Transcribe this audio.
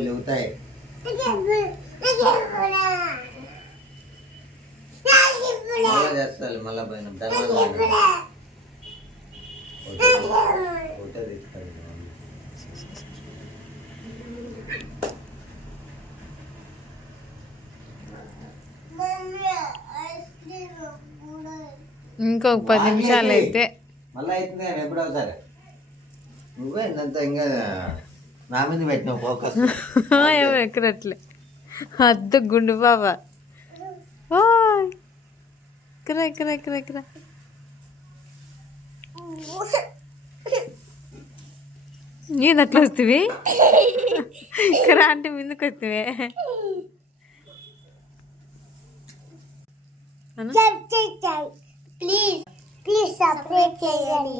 లేవుతాయి మళ్ళా చేస్తాను మళ్ళా పోయినాం ఫోటో తీసుకోవాలి ఇంకొక 10 నిమిషాలు అయితే మళ్ళీ అవుతుంది కానీ ఎప్పుడు అవుతారు నువ్వే ఇంత ఇంకా నా మీద పెట్టినావు ఫోకస్ ఏమో ఎక్కడట్లే అద్దు గుండు బాబా ఇక్కడ ఇక్కడ ఇక్కడ ఇక్కడ నేను అట్లా వస్తుంది ఇక్కడ అంటే ముందుకు వస్తుంది ప్లీజ్ సబ్స్క్రైబ్ చేయండి